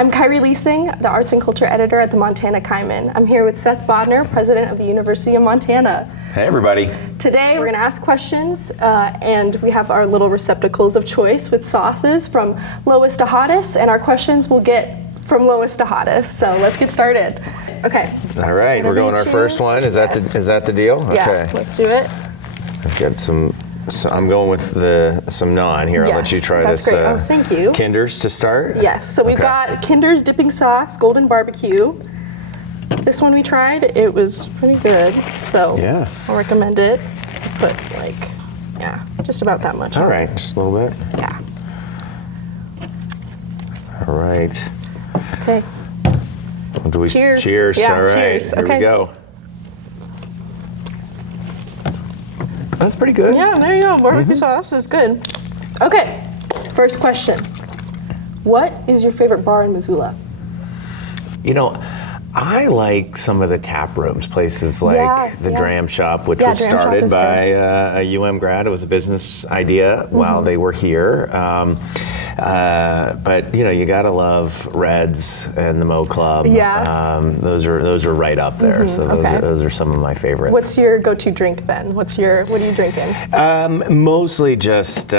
I'm Kairi Lising, the Arts and Culture Editor at the Montana Kaimin. I'm here with Seth Bodnar, President of the University of Montana. Hey everybody. Today we're going to ask questions and we have our little receptacles of choice with sauces from lowest to hottest, and our questions will get from lowest to hottest. So let's get started. Okay. All right, we're going our first one. Is that the deal? Yeah, okay. Let's do it. I've got some. So I'm going with some naan here. I'll let you try that's this. Great. Oh, thank you. Kinder's to start? Yes. So we've got Kinder's dipping sauce, golden barbecue. This one we tried, it was pretty good. So yeah. I'll recommend it. But just about that much. All right, just a little bit. Yeah. All right. Okay. Cheers. Cheers. Yeah, all right. cheers. Here we go. That's pretty good. Yeah, there you go. Barbecue sauce is good. Okay, first question. What is your favorite bar in Missoula? You know, I like some of the tap rooms, places like the Dram Shop, which was started by a UM grad. It was a business idea while they were here. But you know, you gotta love Reds and the Mo Club. Yeah. Those are right up there. So those are some of my favorites. What's your go-to drink then? What are you drinking? Mostly just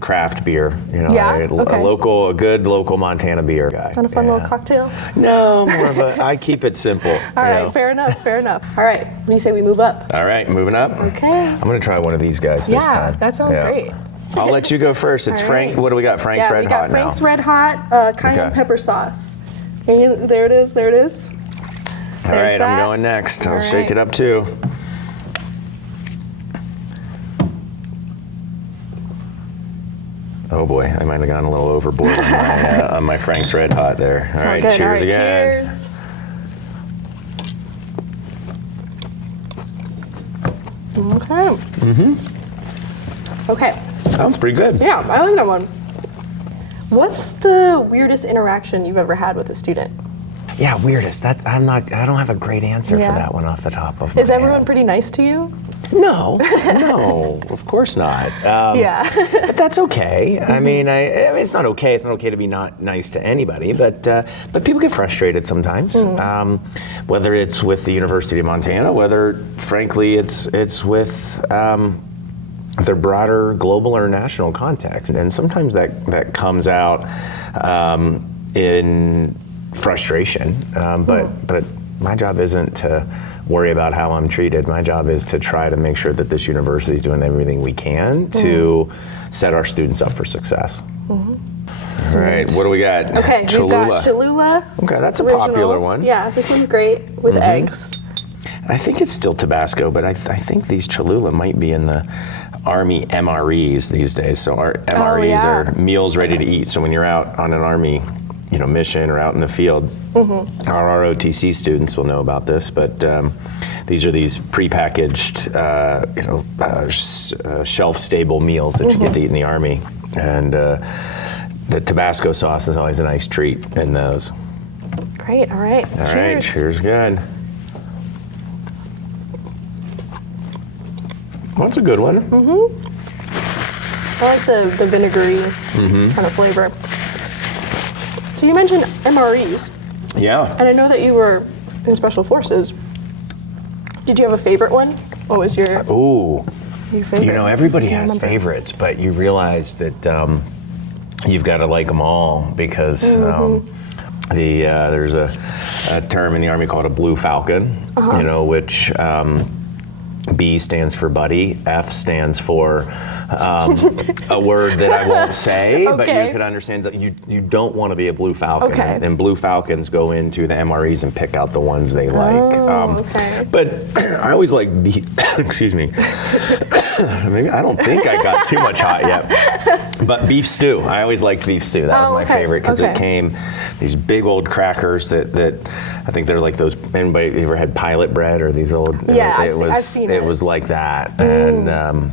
craft beer. You know, a good local Montana beer guy. Not a fun little cocktail? No, more of a. I keep it simple. All right, fair enough. All right, what do you say we move up? All right, moving up. Okay. I'm gonna try one of these guys this time. Yeah, that sounds great. I'll let you go first. It's Frank. What do we got? Frank's Red Hot now. Yeah, we got Frank's Red Hot, cayenne pepper sauce. And there it is. All right, I'm going next. I'll shake it up too. Oh boy, I might have gone a little overboard on my Frank's Red Hot there. All right, cheers again. Cheers. Okay. Okay. Sounds pretty good. Yeah, I like that one. What's the weirdest interaction you've ever had with a student? Yeah, weirdest. I don't have a great answer for that one off the top of my head. Is everyone pretty nice to you? No, of course not. But that's okay. I mean, it's not okay. It's not okay to be not nice to anybody. But people get frustrated sometimes. Whether it's with the University of Montana, whether frankly it's with their broader global or national context, and sometimes that comes out in frustration. But my job isn't to worry about how I'm treated. My job is to try to make sure that this university is doing everything we can to set our students up for success. All right, what do we got? Okay, we've got Cholula. Okay, that's a popular one. Yeah, this one's great with eggs. I think it's still Tabasco, but I think these Cholula might be in the Army MREs these days. So our MREs are meals ready to eat. So when you're out on an Army mission or out in the field, our ROTC students will know about this, but these are these prepackaged, shelf-stable meals that you get to eat in the Army. And the Tabasco sauce is always a nice treat in those. Great, all right. All right, cheers again. Well, that's a good one. I like the vinegary kind of flavor. So you mentioned MREs. Yeah. And I know that you were in Special Forces. Did you have a favorite one? What was your favorite? You know, everybody has favorites, but you realize that you've got to like them all because there's a term in the Army called a Blue Falcon, which B stands for buddy, F stands for a word that I won't say, but you can understand that you don't want to be a Blue Falcon. And Blue Falcons go into the MREs and pick out the ones they like. But I always like beef. Excuse me. Maybe I don't think I got too much hot yet. But beef stew. I always liked beef stew. That was my favorite because it came these big old crackers that I think they're like those. Anybody ever had pilot bread or these old? Yeah, I've seen it. It was like that, and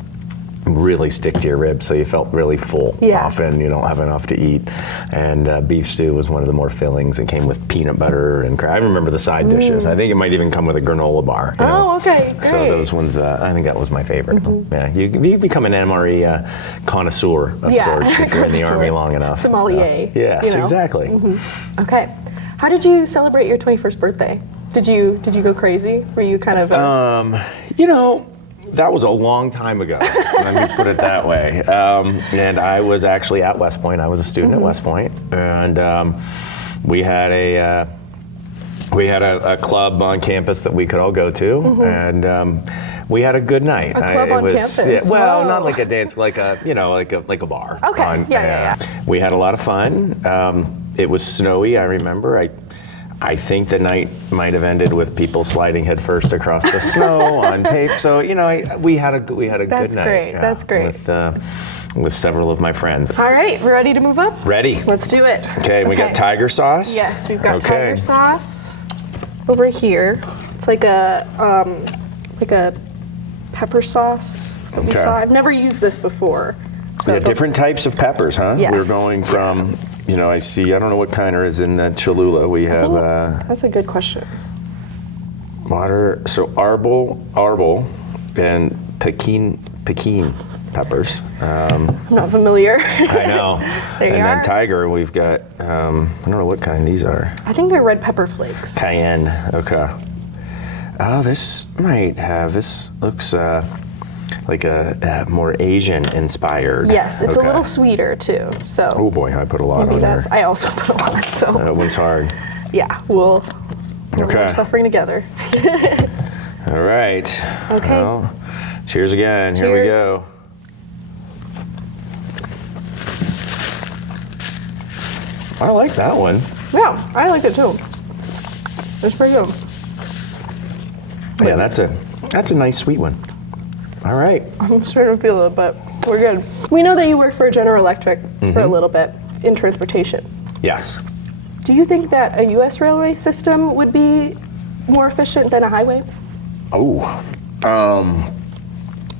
really stick to your ribs, so you felt really full. Yeah. Often you don't have enough to eat. And beef stew was one of the more fillings. It came with peanut butter and I remember the side dishes. I think it might even come with a granola bar. You know? Okay, great. So those ones, I think that was my favorite. Yeah, you become an MRE connoisseur of sorts if you're in the Army long enough. Sommelier. Yes, exactly. Okay. How did you celebrate your 21st birthday? Did you go crazy? Were you kind of? That was a long time ago. Let me put it that way. And I was actually at West Point. I was a student at West Point, and we had a club on campus that we could all go to, and we had a good night. A club on campus. Yeah, well, Whoa. not like a dance, like a bar. Okay. Yeah. We had a lot of fun. It was snowy. I remember. I think the night might have ended with people sliding headfirst across the snow on tape. So we had a good That's night. great. That's great. With several of my friends. All right, we're ready to move up? Ready. Let's do it. Okay, we got tiger sauce. Yes, we've got tiger sauce over here. It's like a pepper sauce that we saw. I've never used this before. So we got different types of peppers, huh? Yes. We're going from, I see, I don't know what kind is in Cholula. We have that's a good question. arbol, and Pekin peppers. I'm not familiar. I know. There you and are. then tiger, we've got, I don't know what kind these are. I think they're red pepper flakes. Cayenne, okay. Oh, this looks like a more Asian inspired. Yes, it's a little sweeter too. So. Oh boy, I put a lot maybe on there. I also put a lot. So. That one's hard. Yeah, we're suffering together. All right. Okay. Well, cheers again. Cheers. Here we go. I like that one. Yeah, I like it too. It's pretty good. Yeah, that's a nice sweet one. All right. I'm starting to feel it, but we're good. We know that you worked for General Electric for a little bit in transportation. Yes. Do you think that a U.S. railway system would be more efficient than a highway? Oh,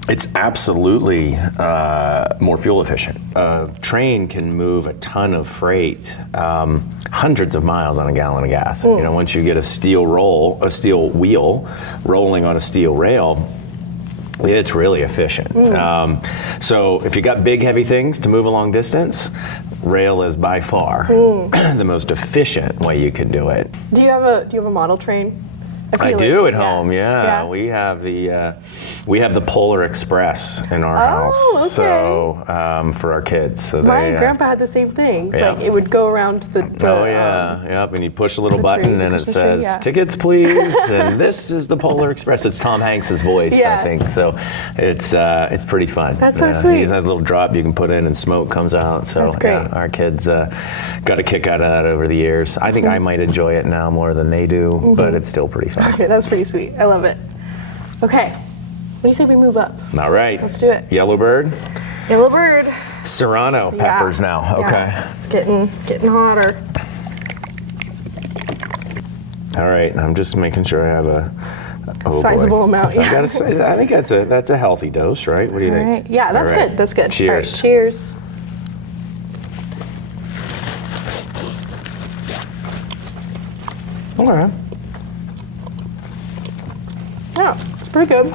it's absolutely more fuel efficient. A train can move a ton of freight, hundreds of miles on a gallon of gas. Once you get a steel wheel rolling on a steel rail, it's really efficient. So if you got big, heavy things to move a long distance, rail is by far the most efficient way you can do it. Do you have a model train? I do at home. Yeah. We have the Polar Express in our house. Okay. So for our kids. So my grandpa had the same thing. Yeah. Like it would go around the yep. And you push a little button tree, and it Christmas says, tree, yeah. "Tickets, please." And this is the Polar Express. It's Tom Hanks's voice, I think. So it's pretty fun. That's so sweet. He has a little drop you can put in and smoke comes out. So That's great. Yeah, our kids got a kick out of that over the years. I think I might enjoy it now more than they do, but it's still pretty fun. Okay, that's pretty sweet. I love it. Okay, what do you say we move up? All right. Let's do it. Yellowbird. Yellowbird. Serrano peppers now. Okay. Yeah, it's getting hotter. All right. I'm just making sure I have a sizable amount. Yeah. I think that's a healthy dose, right? What do you think? Right. Yeah, that's good. That's good. Cheers. All right, cheers. Okay. Yeah, it's pretty good.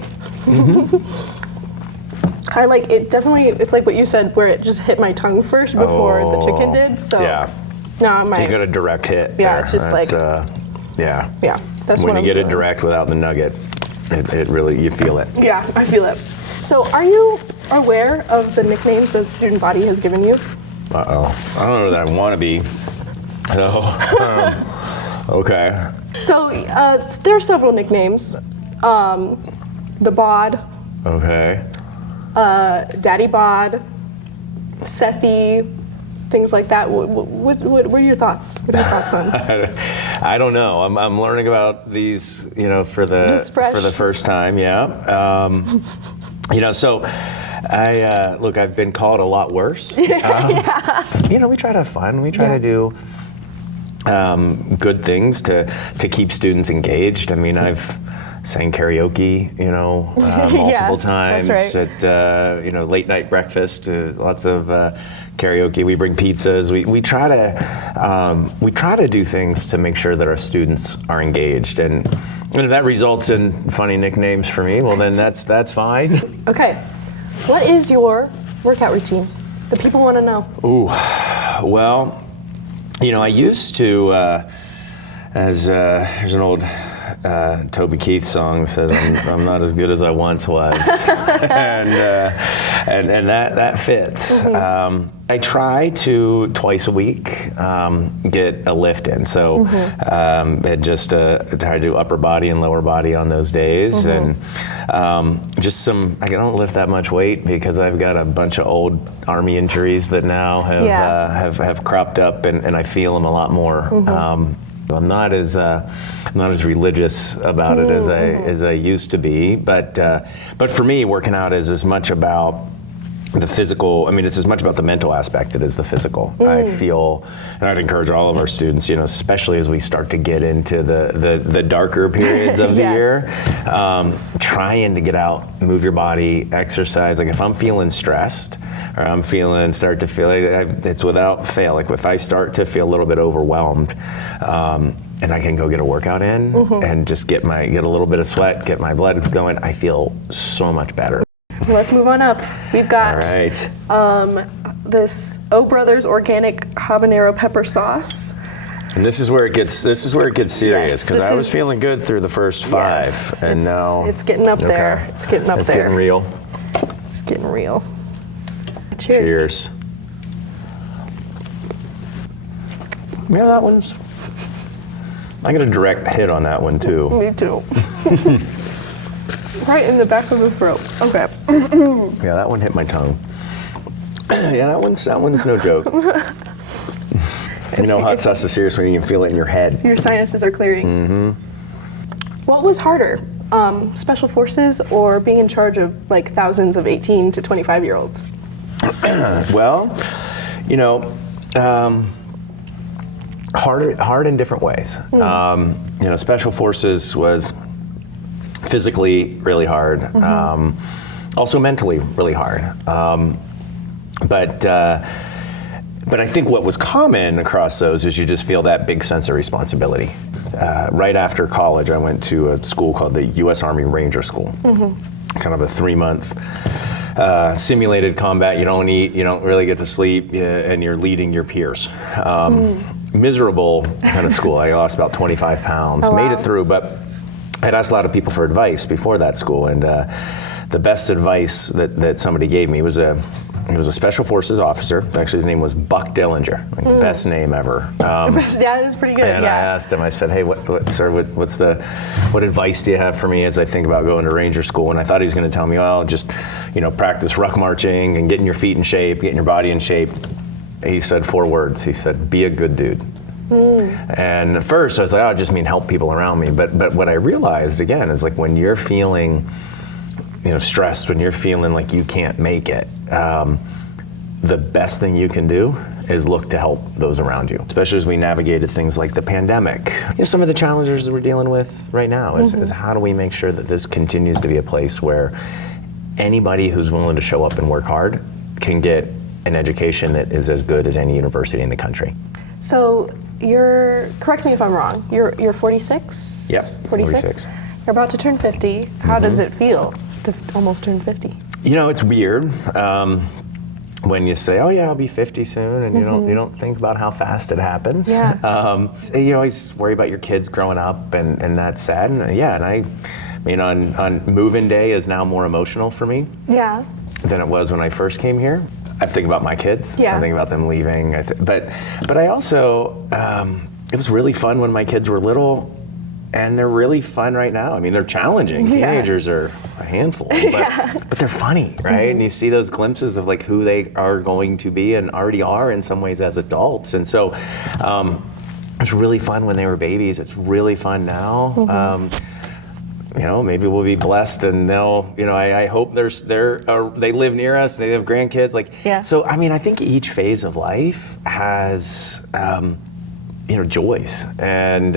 I like it. Definitely, it's like what you said, where it just hit my tongue first before the chicken did. So yeah. No, You got a direct hit. Yeah, there. it's just that's, yeah. That's when what you I'm get it feeling. direct without the nugget, it really, you feel it. Yeah, I feel it. So, are you aware of the nicknames that student body has given you? Uh-oh. I don't know that I want to be. So, okay. So, there are several nicknames. The Bod, Okay. Daddy Bod, Sethy, things like that. What are your thoughts? What are your thoughts on? I don't know. I'm learning about these, for the first time. Yeah. So I've been called a lot worse. We try to have fun. We try to do good things to keep students engaged. I mean, sang karaoke, multiple times that's right. at late night breakfast, lots of karaoke. We bring pizzas. We try to do things to make sure that our students are engaged, and if that results in funny nicknames for me, well then that's fine. Okay, what is your workout routine? The people want to know. Ooh, well, I used to, there's an old Toby Keith song that says, I'm not as good as I once was. and that fits. Mm-hmm. I try to, twice a week, get a lift in. So just try to do upper body and lower body on those days. And I don't lift that much weight because I've got a bunch of old Army injuries that now have cropped up, and I feel them a lot more. I'm not as religious about it as I used to be, but for me, working out is as much about the physical. I mean, it's as much about the mental aspect as the physical. I feel, and I'd encourage all of our students, especially as we start to get into the darker periods of the year, trying to get out, move your body, exercise. Like if I'm feeling stressed, or start to feel like it's without fail. Like if I start to feel a little bit overwhelmed, and I can go get a workout in and just get a little bit of sweat, get my blood going, I feel so much better. Let's move on up. We've got All right. this O Brothers organic habanero pepper sauce. And this is where it gets serious, because I was feeling good through the first 5, and now it's getting up there. It's getting up there. It's getting real. It's getting real. Cheers. Cheers. Yeah, that one's. I got a direct hit on that one too. Me too. Right in the back of the throat. Okay. Yeah, that one hit my tongue. Yeah, that one's no joke. Hot sauce is serious when you can feel it in your head. Your sinuses are clearing. What was harder, special forces or being in charge of like thousands of 18 to 25-year-olds? Well, hard in different ways. Special forces was physically really hard, also mentally really hard. But I think what was common across those is you just feel that big sense of responsibility. Right after college, I went to a school called the U.S. Army Ranger School, kind of a 3-month simulated combat. You don't eat, you don't really get to sleep, and you're leading your peers. Miserable kind of school. I lost about 25 pounds, made it through, but I'd asked a lot of people for advice before that school, and the best advice that somebody gave me was he was a special forces officer. Actually, his name was Buck Dillinger. Best name ever. Yeah, that's pretty good. And I asked him, I said, hey, sir, what advice do you have for me as I think about going to Ranger School? And I thought he was going to tell me, well, just, practice ruck marching and getting your feet in shape, getting your body in shape. He said 4 words. He said, be a good dude. And at first I was like, I just mean help people around me. But what I realized, again, is like when you're feeling stressed, when you're feeling like you can't make it, the best thing you can do is look to help those around you, especially as we navigated things like the pandemic. Some of the challenges that we're dealing with right now is how do we make sure that this continues to be a place where anybody who's willing to show up and work hard can get an education that is as good as any university in the country. So correct me if I'm wrong, you're 46? Yep, 46? You're about to turn 50. How does it feel to almost turn 50? It's weird when you say, oh yeah, I'll be 50 soon, and you don't think about how fast it happens. Yeah. You always worry about your kids growing up, and that's sad. And I mean, on move-in day is now more emotional for me than it was when I first came here. I think about my kids. I think about them leaving. But I also, it was really fun when my kids were little, and they're really fun right now. I mean, they're challenging. Teenagers are a handful, but they're funny, right? And you see those glimpses of like who they are going to be and already are in some ways as adults. And so it was really fun when they were babies. It's really fun now. Maybe we'll be blessed, and they'll, I hope they live near us, they have grandkids, So, I mean, I think each phase of life has joys and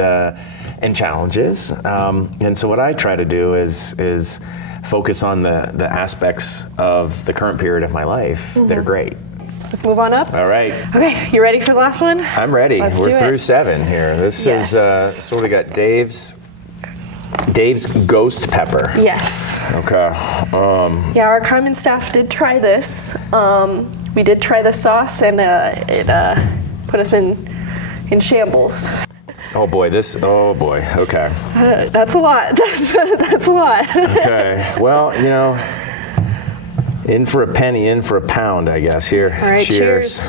challenges. And so what I try to do is focus on the aspects of the current period of my life that are great. Let's move on up. All right. Okay, you ready for the last one? I'm ready. Let's We're do through it. 7 here. This Yes. is so we got Dave's ghost pepper. Yes. Okay. Yeah, our Kaimin staff did try this. We did try the sauce, and it put us in shambles. Oh boy. Okay. That's a lot. That's a lot. Okay. Well, in for a penny, in for a pound, I guess. Here. All right, cheers.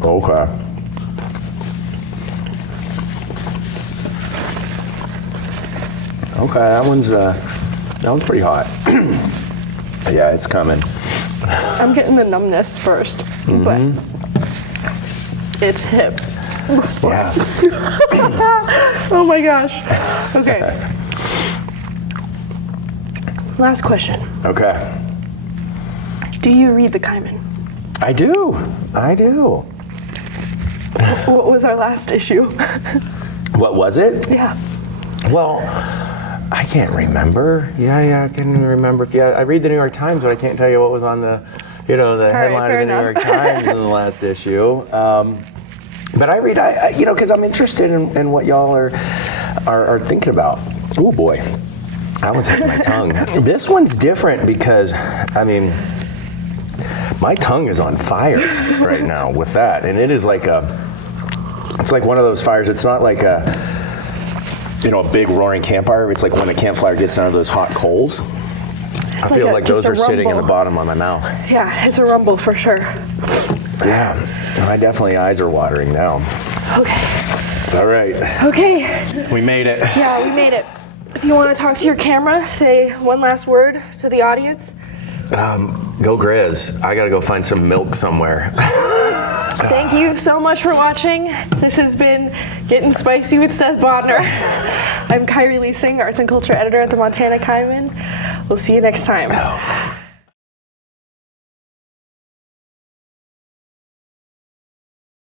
Okay. Okay, that one's pretty hot. Yeah, it's coming. I'm getting the numbness first, but it's hip. Yeah. Oh my gosh. Okay. Last question. Okay. Do you read the Kaimin? I do. What was our last issue? What was it? Yeah. Well, I can't remember. Yeah, I can remember. I read the New York Times, but I can't tell you what was on the headline of the New York Times in the last issue. But I read, because I'm interested in what y'all are thinking about. Oh boy, that one's hitting my tongue. This one's different because, my tongue is on fire right now with that, and it is it's like one of those fires. It's not like a big roaring campfire. It's like when a campfire gets under those hot coals. I feel like those are sitting in the bottom of my mouth. Yeah, it's a rumble for sure. Yeah, my eyes are watering now. Okay. All right. Okay. We made it. Yeah, we made it. If you want to talk to your camera, say one last word to the audience. Go Grizz. I gotta go find some milk somewhere. Thank you so much for watching. This has been Getting Spicy with Seth Bodnar. I'm Kairi Lising, Arts and Culture Editor at the Montana Kaimin. We'll see you next time.